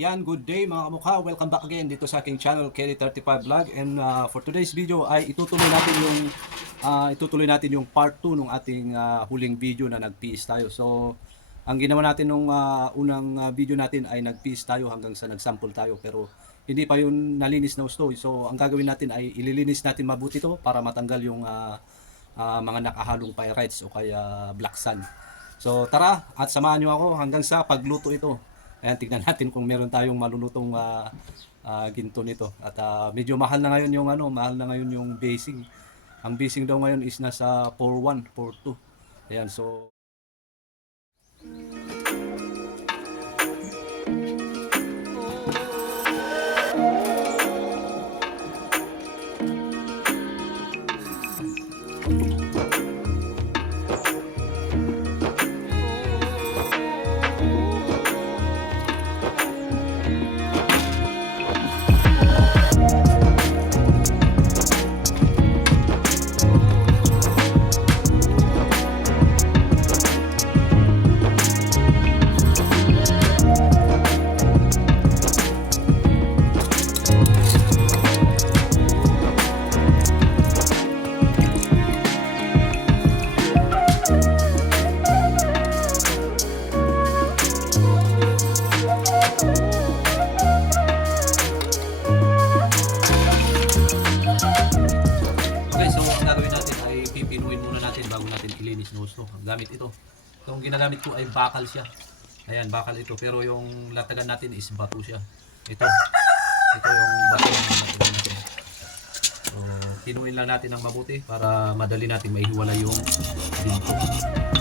ayan, good day mga kamukha. Welcome back again dito sa aking channel, Kelly35 Vlog. And uh, for today's video ay itutuloy natin yung uh, itutuloy natin yung part 2 ng ating uh, huling video na nagtiis tayo. So, ang ginawa natin nung uh, unang uh, video natin ay nagtiis tayo hanggang sa nagsample tayo. Pero hindi pa yun nalinis na gusto. So, ang gagawin natin ay ililinis natin mabuti to para matanggal yung uh, uh, mga nakahalong pyrites o kaya black sand. So tara at samahan nyo ako hanggang sa pagluto ito. Ayan, tignan natin kung meron tayong malulutong uh, uh, ginto nito. At uh, medyo mahal na ngayon yung ano, mahal na ngayon yung basing. Ang basing daw ngayon is nasa 4.1, 4.2. Ayan, so ng gusto. Gamit ito. Itong ginagamit ko ay bakal siya. Ayan, bakal ito. Pero yung latagan natin is bato siya. Ito. Ito yung bato ng latagan natin. So, pinuin lang natin ng mabuti para madali natin maihiwala yung dinto.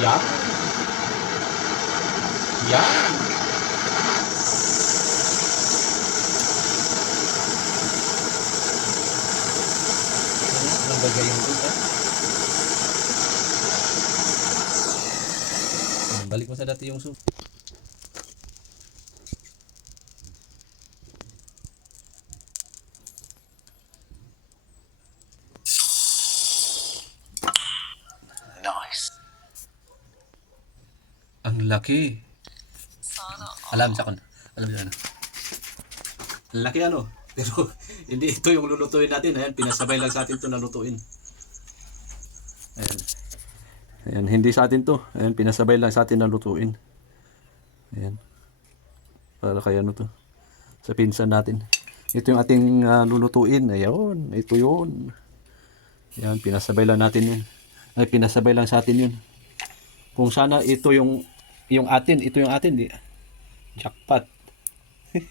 Yan. Yan. Nabagay yung duga. Ah. Balik mo sa dati yung soup. Ang laki. Alam sa kon. Alam niyo ano. Ang laki ano. Pero hindi ito yung lulutuin natin. Ayan, pinasabay lang sa atin to na lutuin. Ayan. Ayan, hindi sa atin to. Ayan, pinasabay lang sa atin na lutuin. Ayan. Para kaya ano to. Sa pinsan natin. Ito yung ating ah, lulutuin. Ayun, ito yun. Ayan, pinasabay lang natin yun. Ay, pinasabay lang sa atin yun. Kung sana ito yung yung atin, ito yung atin, di. Jackpot.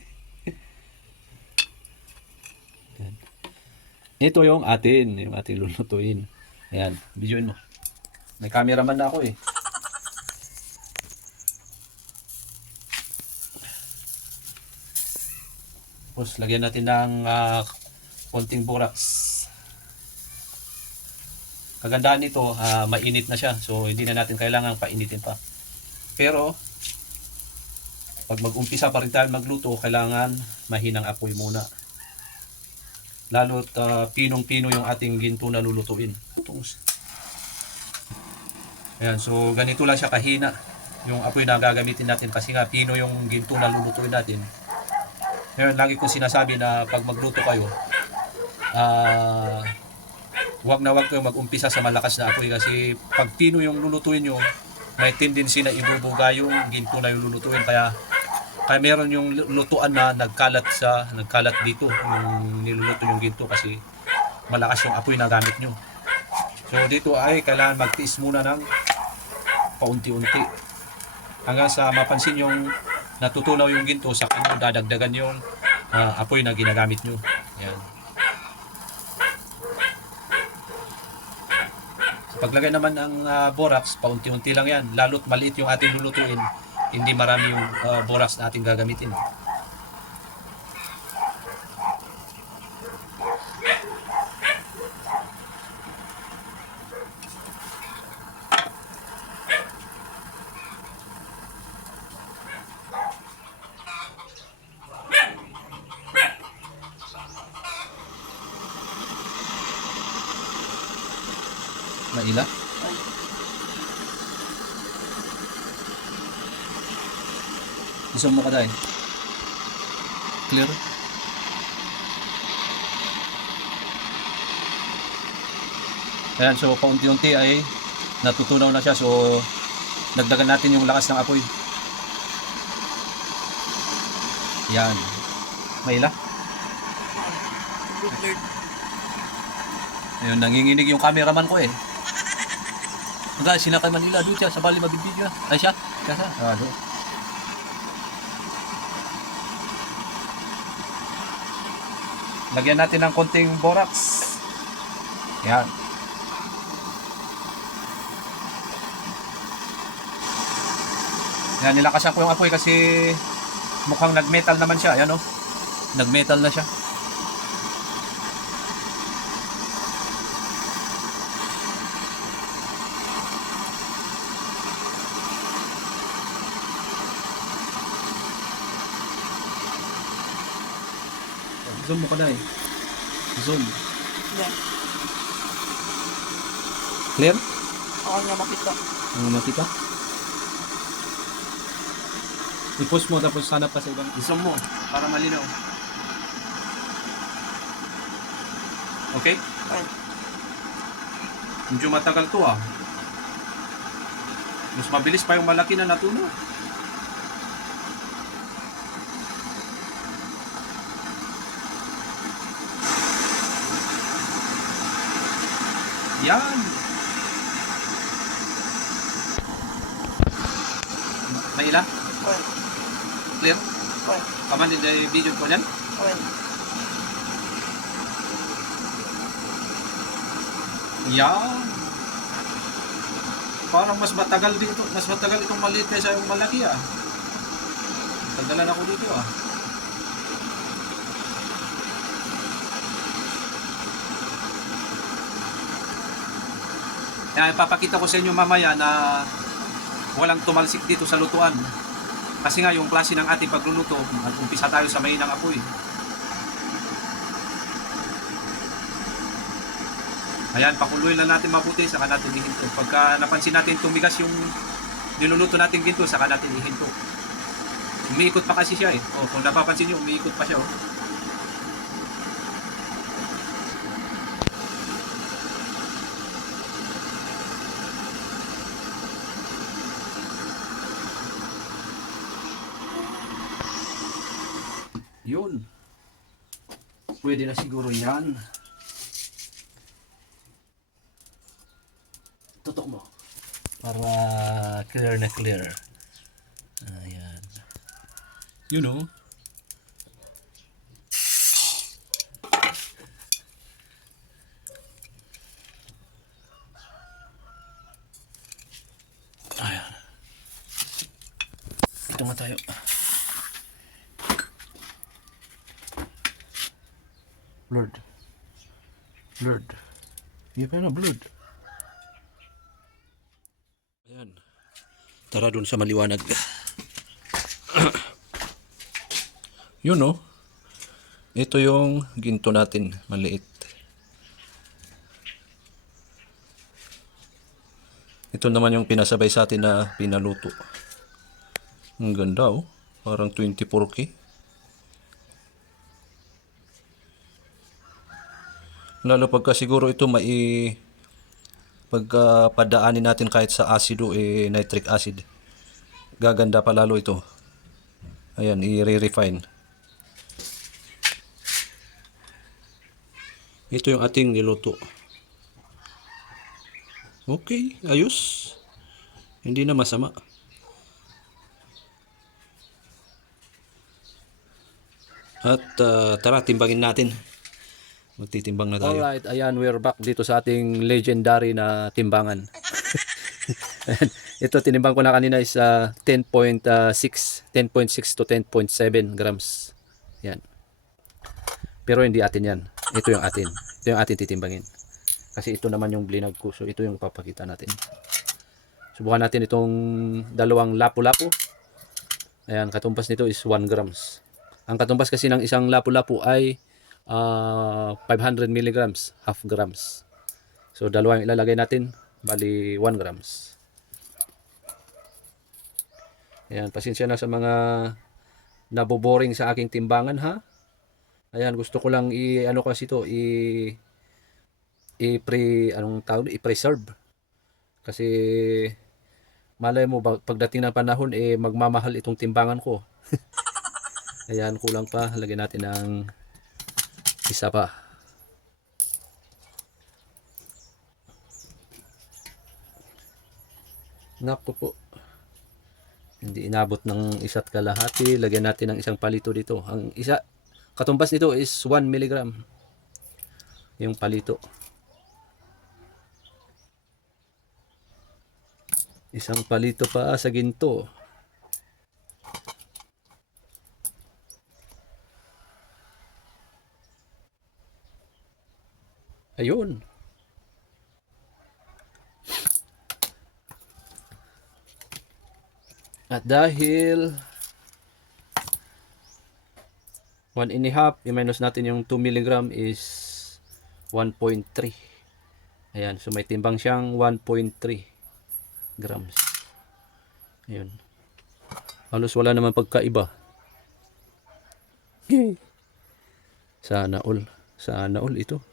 Ito yung atin, yung ating lulutuin. Ayan, videoin mo. May cameraman na ako eh. Tapos lagyan natin ng ah, konting borax. Kagandahan nito, ah, mainit na siya. So, hindi na natin kailangan painitin pa. Pero, pag mag-umpisa pa rin tayo magluto, kailangan mahinang apoy muna. Lalo't ah, pinong-pino yung ating ginto na lulutuin. Ayan, so ganito lang siya kahina. Yung apoy na gagamitin natin kasi nga pino yung ginto na lulutuin natin. Ngayon, lagi ko sinasabi na pag magluto kayo, ah, wag na wag kayo mag-umpisa sa malakas na apoy kasi pag pino yung lulutuin nyo, may tendency na ibubuga yung ginto na yung lulutuin. Kaya, kaya meron yung lutuan na nagkalat sa nagkalat dito yung niluluto yung ginto kasi malakas yung apoy na gamit nyo. So dito ay kailangan magtiis muna ng paunti-unti hanggang sa mapansin yung natutunaw yung ginto sa kanyo dadagdagan yung ah, apoy na ginagamit nyo. Yan. Paglagay naman ng ah, borax, paunti-unti lang yan. Lalo't maliit yung ating lulutuin, hindi marami yung ah, borax na ating gagamitin. Isang mo ka dahil. Clear? Ayan, so paunti-unti ay natutunaw na siya. So, dagdagan natin yung lakas ng apoy. Yan. Maila? Ayun, nanginginig yung cameraman ko eh. Hanggang sinakay Manila doon siya sa bali magbibideo. Ay siya? Siya? Ah, doon. Lagyan natin ng konting borax. Yan. Yan, nilakasan ko yung apoy kasi mukhang nagmetal naman siya. Ayan oh. Nagmetal na siya. Zoom mo ka dahil. Zoom. Yan. Clear? Ako nga makita. Ang makita? I-post mo tapos hanap pa sa ibang i-zoom mo para malinaw. Okay? Ay, Medyo matagal to ah. Mas mabilis pa yung malaki na natuno. Yan. Maila? ay, Clear? ay, Kaman din yung video ko yan? ay. Yan. Parang mas matagal dito, mas matagal itong maliit kaysa yung malaki ah. Natanggalan ako dito ah. Kaya ipapakita ko sa inyo mamaya na walang tumalsik dito sa lutuan. Kasi nga yung klase ng ating pagluluto, mag-umpisa tayo sa mainang apoy. Ayan, pakuluin lang natin mabuti, saka natin ihinto. Pagka napansin natin tumigas yung niluluto natin ginto, saka natin ihinto. Umiikot pa kasi siya eh. Oh, kung napapansin niyo, umiikot pa siya oh. Yun. Pwede na siguro yan. Tutok mo. Para clear na clear. Ayan. You know. Ayan. Ito nga tayo. Blurred. Blurred. Iya pa na blurred. Ayan. Tara dun sa maliwanag. Yun no. Ito yung ginto natin, maliit. Ito naman yung pinasabay sa atin na pinaluto. Ang ganda oh. Parang 24K. Lalo pagka siguro ito mai pagka padaanin natin kahit sa asido eh nitric acid. Gaganda pa lalo ito. Ayan, i-refine. Ito yung ating niluto. Okay, ayos. Hindi na masama. At ah, tara, timbangin natin. Magtitimbang na tayo. Alright, ayan, we're back dito sa ating legendary na timbangan. Ito, tinimbang ko na kanina is ah, 10.6, 10.6 to 10.7 grams. Yan. Pero hindi atin yan. Ito yung atin. Ito yung atin titimbangin. Kasi ito naman yung blinag ko. So, ito yung papakita natin. Subukan natin itong dalawang lapu-lapu. Ayan, katumbas nito is 1 grams. Ang katumbas kasi ng isang lapu-lapu ay ah, 500 milligrams, half grams. So, dalawa yung ilalagay natin, bali 1 grams. Ayan, pasensya na sa mga naboboring sa aking timbangan ha. Ayan, gusto ko lang i ano kasi to, i i pre anong tawag i preserve. Kasi malay mo pagdating ng panahon eh magmamahal itong timbangan ko. Ayan, kulang pa. Lagyan natin ng isa pa. Naku po. Hindi inabot ng isa't kalahati. Lagyan natin ng isang palito dito. Ang isa, katumbas nito is 1 milligram. Yung palito. Isang palito pa sa ginto. Ayun. At dahil 1 and a half, i-minus natin yung 2 milligram is 1.3. Ayan, so may timbang siyang 1.3 grams. Ayun. Halos wala naman pagkaiba. Sana all. Sana all ito.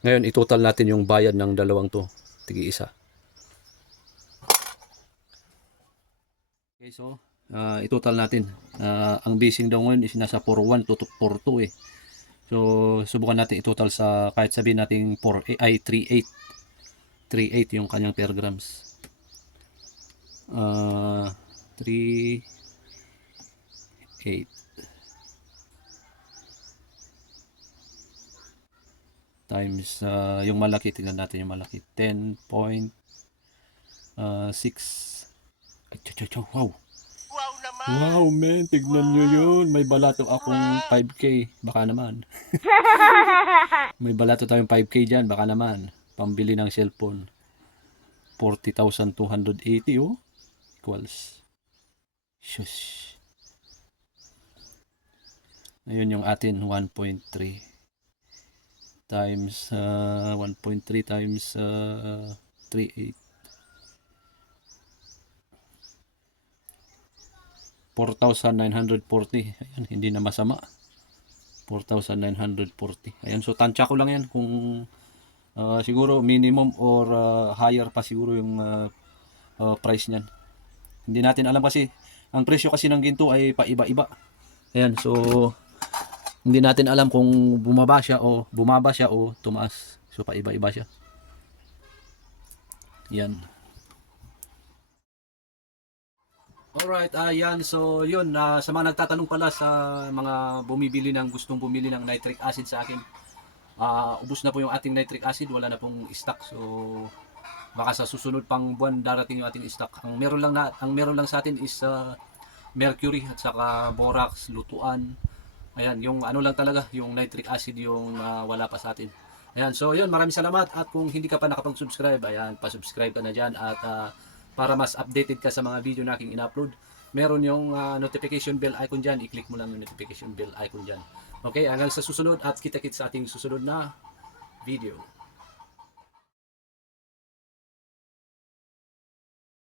Ngayon, itotal natin yung bayad ng dalawang to. Tigi isa. Okay, so, uh, itotal natin. Ah, ang basing daw ngayon is nasa 4.1 to 4.2 eh. So, subukan natin itotal sa, kahit sabihin natin 4, ay 3.8. 3.8 yung kanyang per grams. Ah, 3.8. times ah, yung malaki tingnan natin yung malaki 10.6 ay chow chow chow wow Wow naman! Wow, men, tignan nyo yun. May balato akong 5K. Baka naman. May balato tayong 5K dyan. Baka naman. Pambili ng cellphone. 40,280, oh. Equals. Shush. Ayun yung atin, 1.3 times uh, 1.3 times uh, 38 4,940 ayan hindi na masama. 4,940 ayan so tansya ko lang yan kung uh, siguro minimum or uh, higher pa siguro yung uh, uh, price niyan. Hindi natin alam kasi ang presyo kasi ng ginto ay paiba-iba. Ayan so hindi natin alam kung bumaba siya o bumaba siya o tumaas. So paiba-iba siya. Yan. Alright, ayan. So yun, ah, sa mga nagtatanong pala sa mga bumibili ng gustong bumili ng nitric acid sa akin. ah ubos na po yung ating nitric acid, wala na pong stock. So baka sa susunod pang buwan darating yung ating stock. Ang meron lang na ang meron lang sa atin is ah, mercury at saka borax, lutuan, Ayan, yung ano lang talaga, yung nitric acid yung ah, wala pa sa atin. Ayan, so yun, maraming salamat at kung hindi ka pa nakapag-subscribe, ayan, pa-subscribe ka na dyan at ah, para mas updated ka sa mga video na aking in-upload, meron yung ah, notification bell icon dyan, i-click mo lang yung notification bell icon dyan. Okay, hanggang sa susunod at kita-kits sa ating susunod na video.